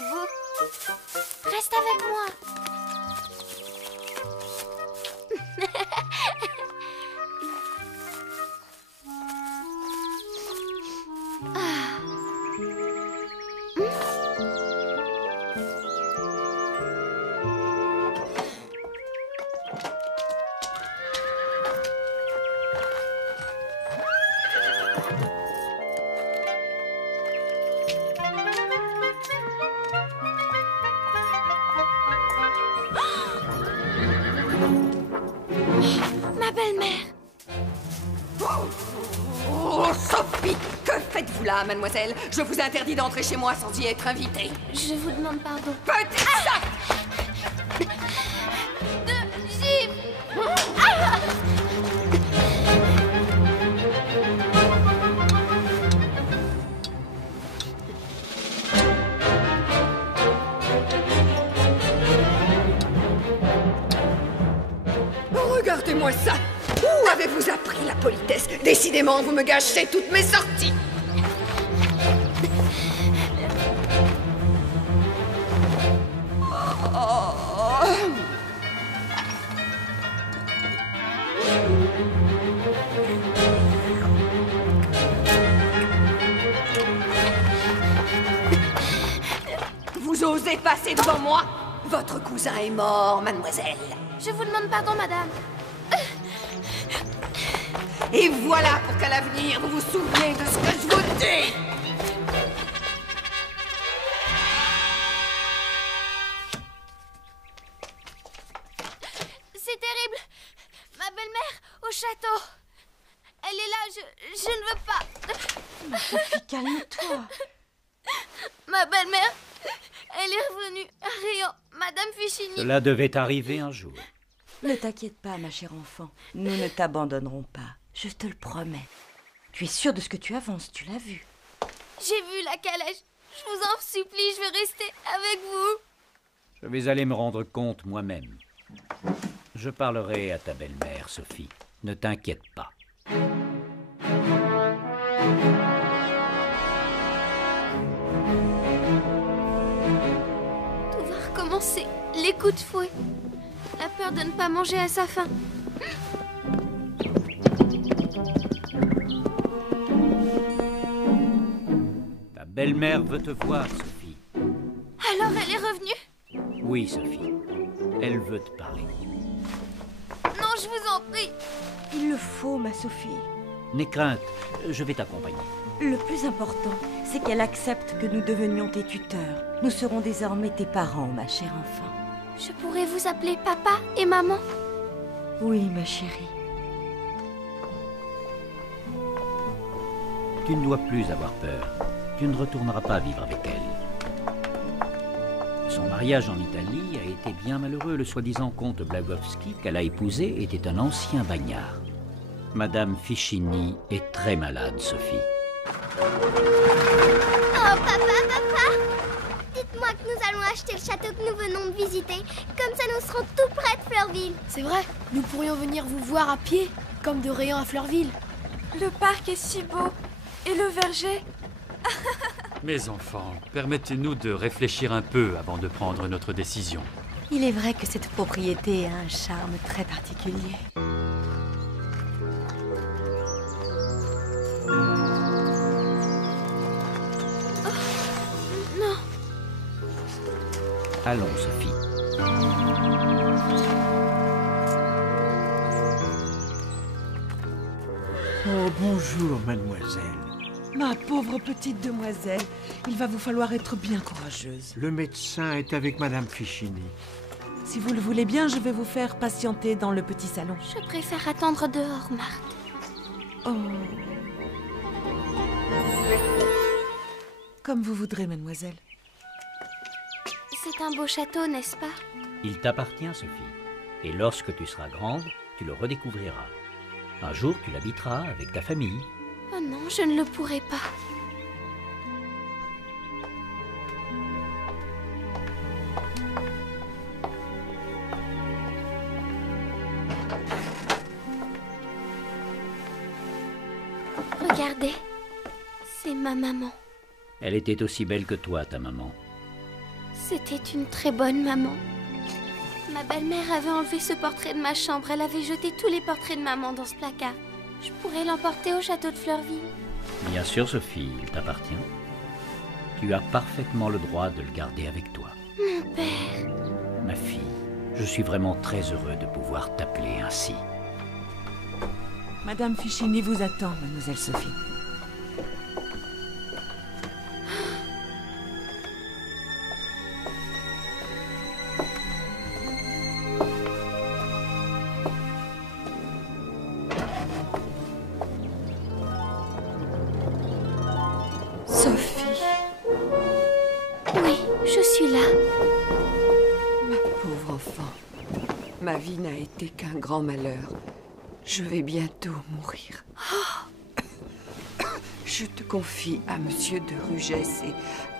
rendez-vous. Reste avec moi. Ma belle-mère. Oh, Sophie! Que faites-vous là, mademoiselle? Je vous interdis d'entrer chez moi sans y être invitée. Je vous demande pardon. Petite sac! De gifle. Regardez-moi ça! Où avez-vous appris la politesse? Décidément, vous me gâchez toutes mes sorties! Vous osez passer devant moi? Votre cousin est mort, mademoiselle. Je vous demande pardon, madame. Et voilà pour qu'à l'avenir, vous vous souveniez de ce que je vous dis! C'est terrible. Ma belle-mère au château. Elle est là, je ne veux pas. Sophie, calme-toi. Ma belle-mère, elle est revenue à Riant. Madame Fichini. Cela devait arriver un jour. Ne t'inquiète pas, ma chère enfant. Nous ne t'abandonnerons pas. Je te le promets. Tu es sûre de ce que tu avances, tu l'as vu. J'ai vu la calèche. Je vous en supplie, je veux rester avec vous. Je vais aller me rendre compte moi-même. Je parlerai à ta belle-mère, Sophie. Ne t'inquiète pas. Tout va recommencer. Les coups de fouet. La peur de ne pas manger à sa faim. Ta belle-mère veut te voir, Sophie. Alors elle est revenue? Oui, Sophie. Elle veut te parler. Non, je vous en prie. Il le faut, ma Sophie. N'aie crainte, je vais t'accompagner. Le plus important, c'est qu'elle accepte que nous devenions tes tuteurs. Nous serons désormais tes parents, ma chère enfant. Je pourrais vous appeler papa et maman? Oui, ma chérie. Tu ne dois plus avoir peur. Tu ne retourneras pas vivre avec elle. Son mariage en Italie a été bien malheureux. Le soi-disant comte Blagowski qu'elle a épousé était un ancien bagnard. Madame Fichini est très malade, Sophie. Oh, papa! Dites-moi que nous allons acheter le château que nous venons de visiter. Comme ça, nous serons tout près de Fleurville. C'est vrai, nous pourrions venir vous voir à pied, comme de Réan à Fleurville. Le parc est si beau. Et le verger. Mes enfants, permettez-nous de réfléchir un peu avant de prendre notre décision. Il est vrai que cette propriété a un charme très particulier. Non. Allons, Sophie. Oh, bonjour, mademoiselle. Ma pauvre petite demoiselle, il va vous falloir être bien courageuse. Le médecin est avec madame Fichini. Si vous le voulez bien, je vais vous faire patienter dans le petit salon. Je préfère attendre dehors, Marthe. Oh. Comme vous voudrez, mademoiselle. C'est un beau château, n'est-ce pas? Il t'appartient, Sophie. Et lorsque tu seras grande, tu le redécouvriras. Un jour, tu l'habiteras avec ta famille. Oh non, je ne le pourrai pas. Regardez, c'est ma maman. Elle était aussi belle que toi, ta maman. C'était une très bonne maman. Ma belle-mère avait enlevé ce portrait de ma chambre. Elle avait jeté tous les portraits de maman dans ce placard. Je pourrais l'emporter au château de Fleurville. Bien sûr, Sophie, il t'appartient. Tu as parfaitement le droit de le garder avec toi. Mon père. Ma fille, je suis vraiment très heureux de pouvoir t'appeler ainsi. Madame Fichini vous attend, mademoiselle Sophie. Sophie. Oui, je suis là. Ma pauvre enfant. Ma vie n'a été qu'un grand malheur. Je vais bientôt mourir. Je te confie à Monsieur de Rugès et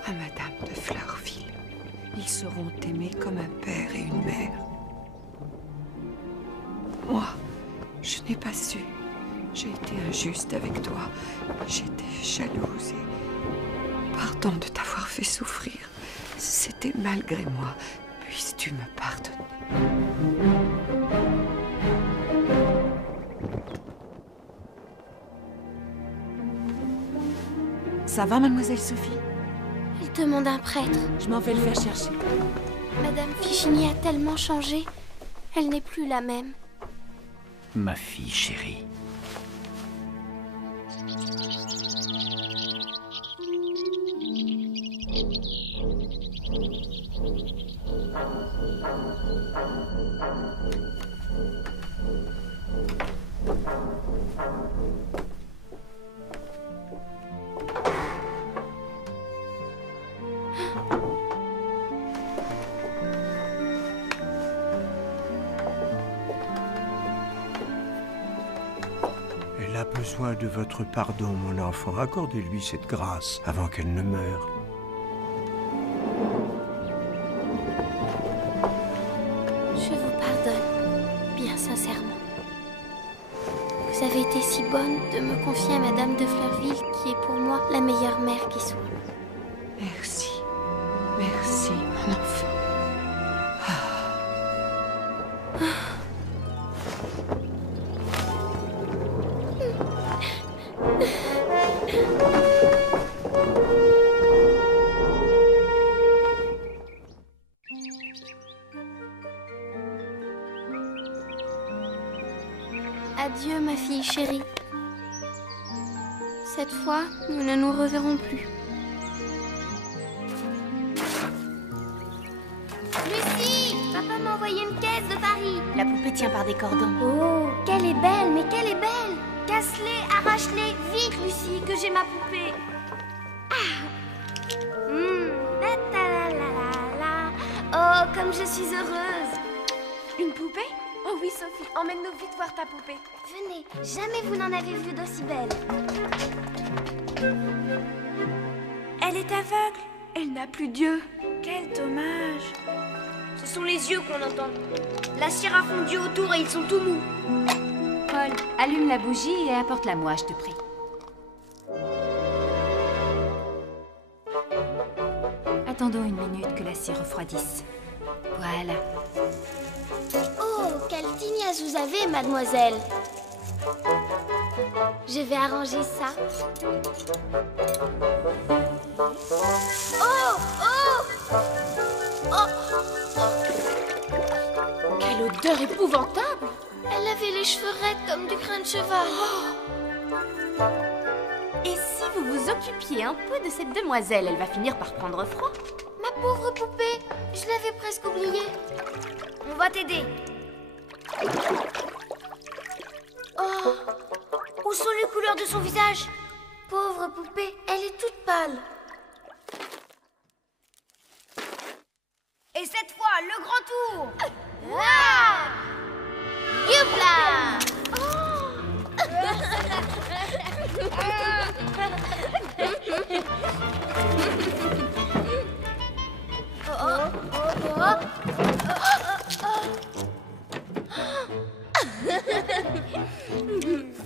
à Madame de Fleurville. Ils seront aimés comme un père et une mère. Moi, je n'ai pas su. J'ai été injuste avec toi. J'étais jalouse et pardon de t'avoir fait souffrir. C'était malgré moi. Puisses-tu me pardonner? Ça va, mademoiselle Sophie? Il demande un prêtre. Je m'en vais le faire chercher. Madame Fichini a tellement changé. Elle n'est plus la même. Ma fille chérie. Elle a besoin de votre pardon, mon enfant. Accordez-lui cette grâce avant qu'elle ne meure. Je vous pardonne, bien sincèrement. Vous avez été si bonne de me confier à Madame de Fleurville, qui est pour moi la meilleure mère qui soit. Merci. Merci, mon enfant. Adieu, ma fille chérie. Cette fois, nous ne nous reverrons plus. Lucie! Papa m'a envoyé une caisse de Paris. La poupée tient par des cordons. Oh, qu'elle est belle, mais qu'elle est belle! Casse-les, arrache-les, vite, Lucie, que j'ai ma poupée. La ta la la la la. Oh, comme je suis heureuse. Une poupée? Oh oui, Sophie, emmène-nous vite voir ta poupée. Venez, jamais vous n'en avez vu d'aussi belle. Elle est aveugle. Elle n'a plus d'yeux. Quel dommage. Ce sont les yeux qu'on entend. La cire a fondu autour et ils sont tout mous. Paul, allume la bougie et apporte-la-moi, je te prie. Attendons une minute que la cire refroidisse. Voilà. Oh, quelle tignasse vous avez, mademoiselle. Je vais arranger ça. Oh, oh, oh. Quelle odeur épouvantable! Elle avait les cheveux raides comme du crin de cheval. Et si vous vous occupiez un peu de cette demoiselle, elle va finir par prendre froid. Ma pauvre poupée, je l'avais presque oubliée. On va t'aider. Oh, Où sont les couleurs de son visage? pauvre poupée, elle est toute pâle. Et cette fois, le grand tour. Youpla!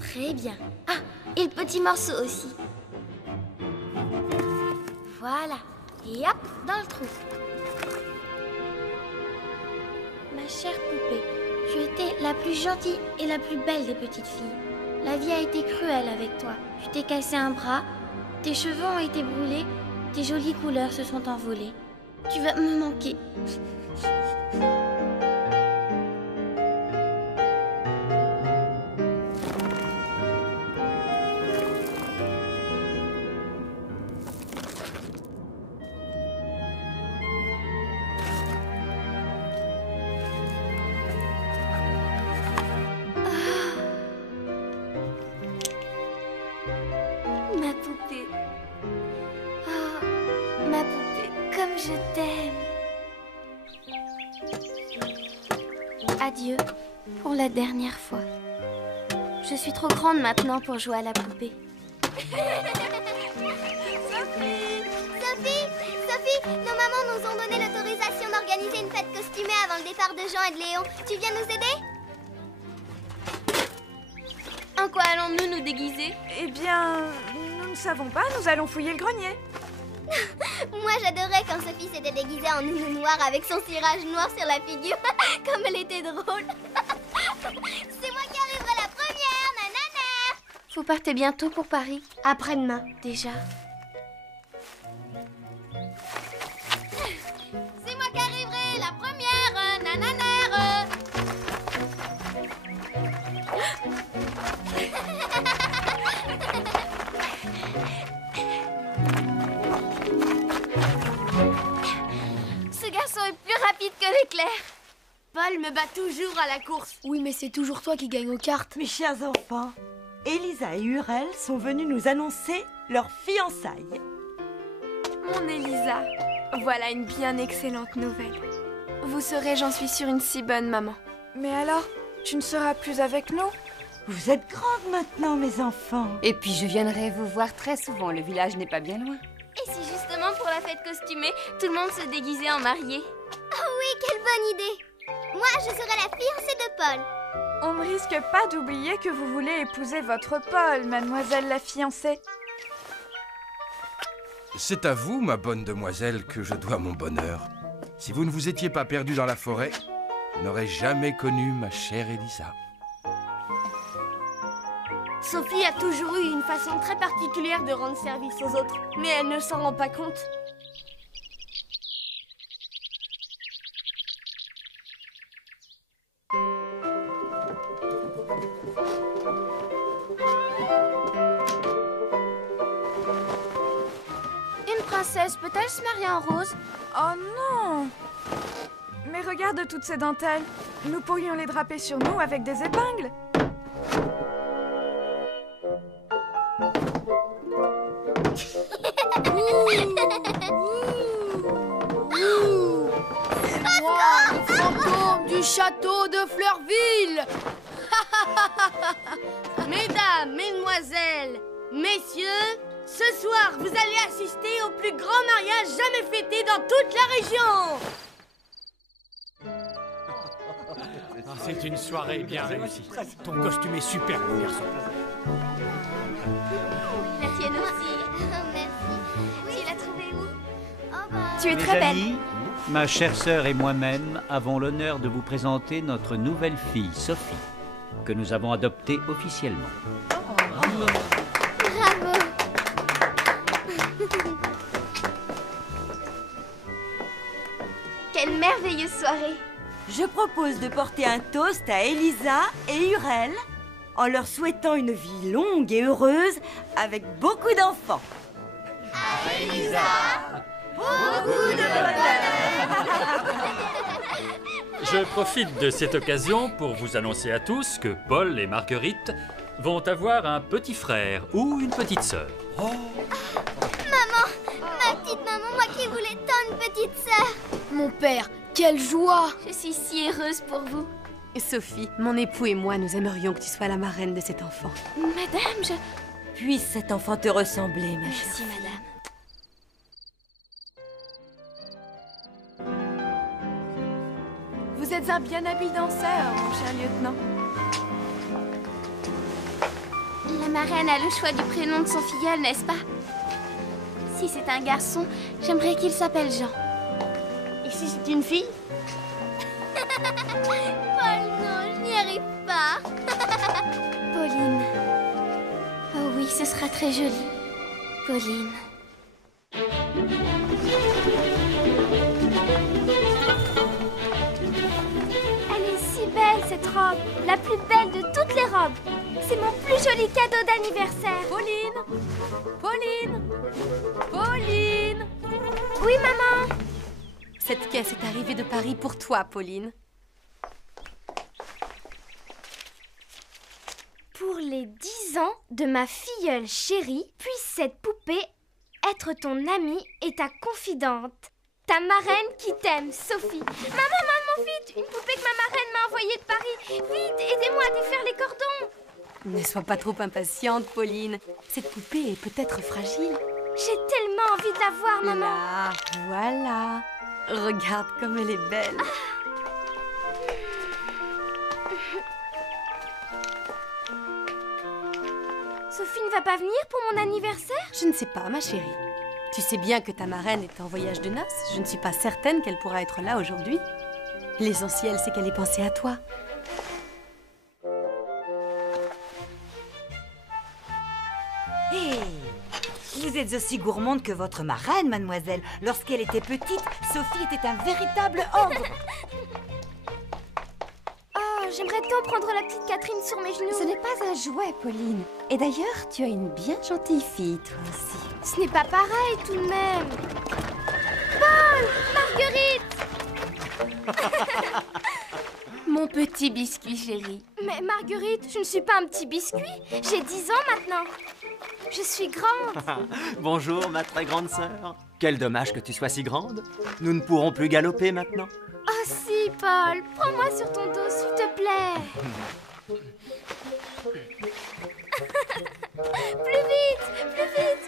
Très bien. Ah, et le petit morceau aussi. Voilà. Et hop, dans le trou. la plus gentille et la plus belle des petites filles. La vie a été cruelle avec toi. Tu t'es cassé un bras, tes cheveux ont été brûlés, tes jolies couleurs se sont envolées. Tu vas me manquer. Ma poupée. Oh, ma poupée, comme je t'aime. Adieu, pour la dernière fois. Je suis trop grande maintenant pour jouer à la poupée. Sophie, nos mamans nous ont donné l'autorisation d'organiser une fête costumée avant le départ de Jean et de Léon. Tu viens nous aider? En quoi allons-nous nous déguiser? Eh bien, nous ne savons pas, nous allons fouiller le grenier. Moi, j'adorais quand Sophie s'était déguisée en nounou noir avec son cirage noir sur la figure. Comme elle était drôle. C'est moi qui arriverai la première, nanana. Vous partez bientôt pour Paris? Après-demain, déjà. C'est moi qui arriverai la première, nanana. Ce garçon est plus rapide que l'éclair. Paul me bat toujours à la course. Oui, mais c'est toujours toi qui gagne aux cartes. Mes chers enfants, Elisa et Hurel sont venus nous annoncer leur fiançailles. Mon Elisa, voilà une bien excellente nouvelle. Vous serez, j'en suis sûre, une si bonne maman. Mais alors, tu ne seras plus avec nous? Vous êtes grandes maintenant, mes enfants. Et puis je viendrai vous voir très souvent, le village n'est pas bien loin. Et si justement pour la fête costumée, tout le monde se déguisait en marié? Oh oui, quelle bonne idée. Moi, je serai la fiancée de Paul. On ne risque pas d'oublier que vous voulez épouser votre Paul, mademoiselle la fiancée. C'est à vous, ma bonne demoiselle, que je dois mon bonheur. Si vous ne vous étiez pas perdue dans la forêt, je n'aurais jamais connu ma chère Elisa. Sophie a toujours eu une façon très particulière de rendre service aux autres, mais elle ne s'en rend pas compte. Une princesse peut-elle se marier en rose? Oh non! Mais regarde toutes ces dentelles. Nous pourrions les draper sur nous avec des épingles. C'est moi, le fantôme du château de Fleurville. Mesdames, mesdemoiselles, messieurs, ce soir, vous allez assister au plus grand mariage jamais fêté dans toute la région. C'est une soirée bien réussie. Ton costume est super, mon garçon. La tienne aussi. Merci. Tu l'as trouvée où? Tu es très Mes belle. amis, ma chère sœur et moi-même avons l'honneur de vous présenter notre nouvelle fille, Sophie, que nous avons adoptée officiellement. Bravo. Quelle merveilleuse soirée. Je propose de porter un toast à Elisa et Hurel en leur souhaitant une vie longue et heureuse avec beaucoup d'enfants. À Elisa, beaucoup de bonheur. Je profite de cette occasion pour vous annoncer à tous que Paul et Marguerite vont avoir un petit frère ou une petite sœur. Maman, ma petite maman, moi qui voulais tant une petite sœur. Mon père, quelle joie! Je suis si heureuse pour vous. Sophie, mon époux et moi, nous aimerions que tu sois la marraine de cet enfant. Madame, je... Puisse cet enfant te ressembler, ma chère. Merci, madame. Vous êtes un bien habile danseur, mon cher lieutenant. La marraine a le choix du prénom de son filleul, n'est-ce pas? Si c'est un garçon, j'aimerais qu'il s'appelle Jean. Et si c'est une fille? Paul, non, je n'y arrive ce sera très joli, Pauline. Elle est si belle, cette robe. La plus belle de toutes les robes. C'est mon plus joli cadeau d'anniversaire. Pauline! Pauline! Pauline! Oui, maman. Cette caisse est arrivée de Paris pour toi, Pauline. Pour les 10 ans de ma filleule chérie, puisse cette poupée être ton amie et ta confidente. Ta marraine qui t'aime, Sophie. Maman, vite! Une poupée que ma marraine m'a envoyée de Paris. Vite, aidez-moi à défaire les cordons. Ne sois pas trop impatiente, Pauline. Cette poupée est peut-être fragile. J'ai tellement envie de la voir, maman. Là, voilà. Regarde comme elle est belle. Sophie ne va pas venir pour mon anniversaire? Je ne sais pas, ma chérie. Tu sais bien que ta marraine est en voyage de noces. Je ne suis pas certaine qu'elle pourra être là aujourd'hui. L'essentiel, c'est qu'elle ait pensé à toi. Hé, vous êtes aussi gourmande que votre marraine, mademoiselle. Lorsqu'elle était petite, Sophie était un véritable ogre. Oh, j'aimerais tant prendre la petite Catherine sur mes genoux. Ce n'est pas un jouet, Pauline. Et d'ailleurs, tu as une bien gentille fille, toi aussi. Ce n'est pas pareil, tout de même. Paul! Marguerite! Mon petit biscuit chéri. Mais Marguerite, je ne suis pas un petit biscuit. J'ai 10 ans maintenant. Je suis grande. Bonjour, ma très grande sœur. Quel dommage que tu sois si grande. Nous ne pourrons plus galoper maintenant. Oh si, Paul. Prends-moi sur ton dos, s'il te plaît. Plus vite, plus vite.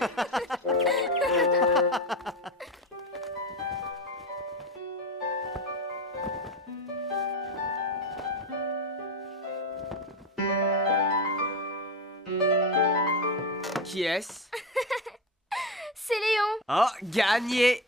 Qui est-ce? C'est Léon. Oh, gagné!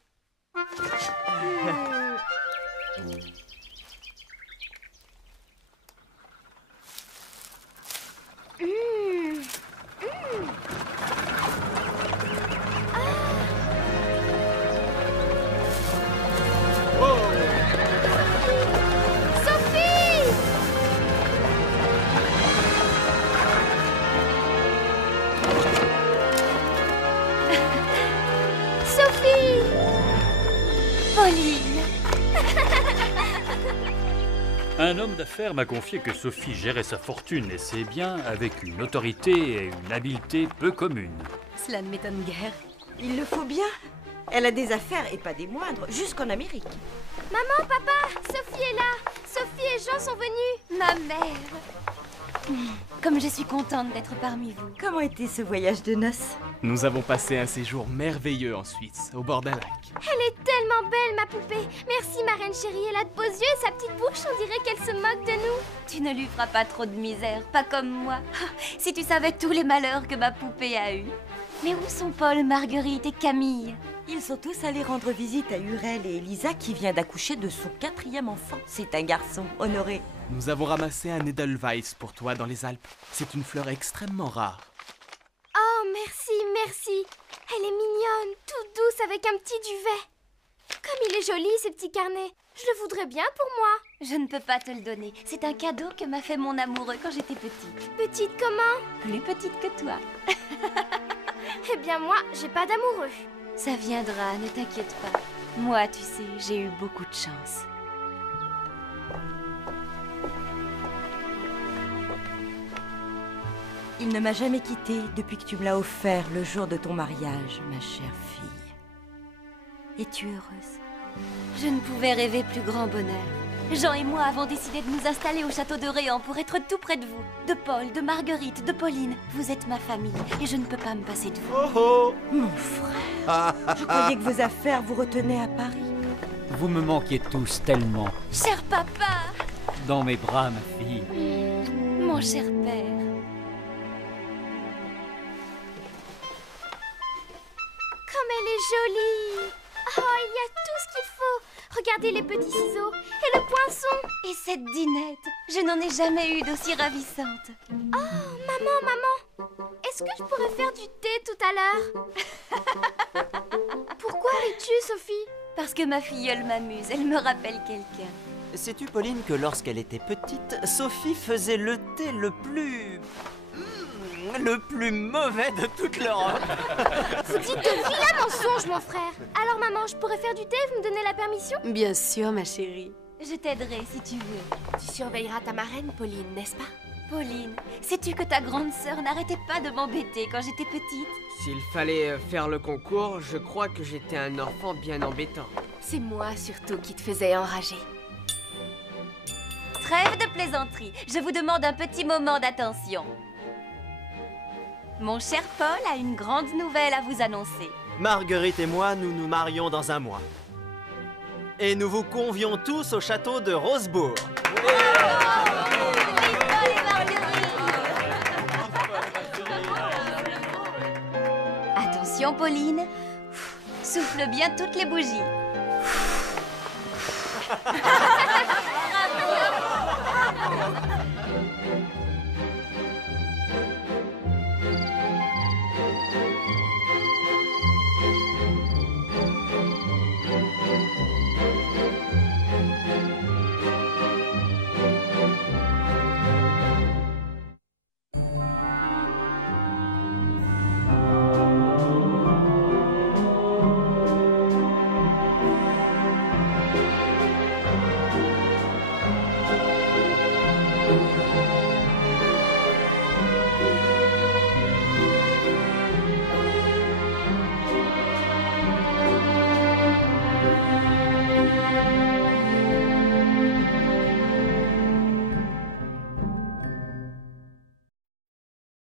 Un homme d'affaires m'a confié que Sophie gérait sa fortune et ses biens avec une autorité et une habileté peu communes. Cela ne m'étonne guère. Il le faut bien. Elle a des affaires, et pas des moindres, jusqu'en Amérique. Maman, papa, Sophie est là. Sophie et Jean sont venus. Ma mère. Comme je suis contente d'être parmi vous. Comment était ce voyage de noces? Nous avons passé un séjour merveilleux en Suisse, au bord d'un lac. Elle est tellement belle, ma poupée. Merci, ma reine chérie. Elle a de beaux yeux et sa petite bouche, on dirait qu'elle se moque de nous. Tu ne lui feras pas trop de misère, pas comme moi. Si tu savais tous les malheurs que ma poupée a eus. Mais où sont Paul, Marguerite et Camille? Ils sont tous allés rendre visite à Urel et Elisa qui vient d'accoucher de son 4e enfant. C'est un garçon, Honoré. Nous avons ramassé un Edelweiss pour toi dans les Alpes. C'est une fleur extrêmement rare. Oh, merci, merci. Elle est mignonne, toute douce avec un petit duvet. Comme il est joli, ce petit carnet. Je le voudrais bien pour moi. Je ne peux pas te le donner. C'est un cadeau que m'a fait mon amoureux quand j'étais petite. Petite comment? Plus petite que toi. Eh bien moi, j'ai pas d'amoureux. Ça viendra, ne t'inquiète pas. Moi, tu sais, j'ai eu beaucoup de chance. Il ne m'a jamais quittée depuis que tu me l'as offert le jour de ton mariage, ma chère fille. Es-tu heureuse? Je ne pouvais rêver plus grand bonheur. Jean et moi avons décidé de nous installer au château de Réan pour être tout près de vous. De Paul, de Marguerite, de Pauline. Vous êtes ma famille et je ne peux pas me passer de vous. Oh oh! Mon frère, je croyais que vos affaires vous retenaient à Paris. Vous me manquiez tous tellement. Cher papa! Dans mes bras, ma fille. Mon cher père. Comme elle est jolie! Oh, il y a tout ce qu'il faut! Regardez les petits ciseaux et le poinçon! Et cette dinette! Je n'en ai jamais eu d'aussi ravissante. Oh, maman! est-ce que je pourrais faire du thé tout à l'heure? Pourquoi ris-tu, Sophie? Parce que ma filleule m'amuse, elle me rappelle quelqu'un. Sais-tu, Pauline, que lorsqu'elle était petite, Sophie faisait le thé le plus mauvais de toute l'Europe. Vous dites de vilains mensonges, mon frère. Alors maman, je pourrais faire du thé, vous me donnez la permission? Bien sûr, ma chérie. Je t'aiderai si tu veux. Tu surveilleras ta marraine, Pauline, n'est-ce pas? Pauline, sais-tu que ta grande sœur n'arrêtait pas de m'embêter quand j'étais petite? S'il fallait faire le concours, je crois que j'étais un enfant bien embêtant. C'est moi surtout qui te faisais enrager. Trêve de plaisanterie, je vous demande un petit moment d'attention. Mon cher Paul a une grande nouvelle à vous annoncer. Marguerite et moi, nous nous marions dans un mois. Et nous vous convions tous au château de Rosebourg. Attention, Pauline. Souffle bien toutes les bougies.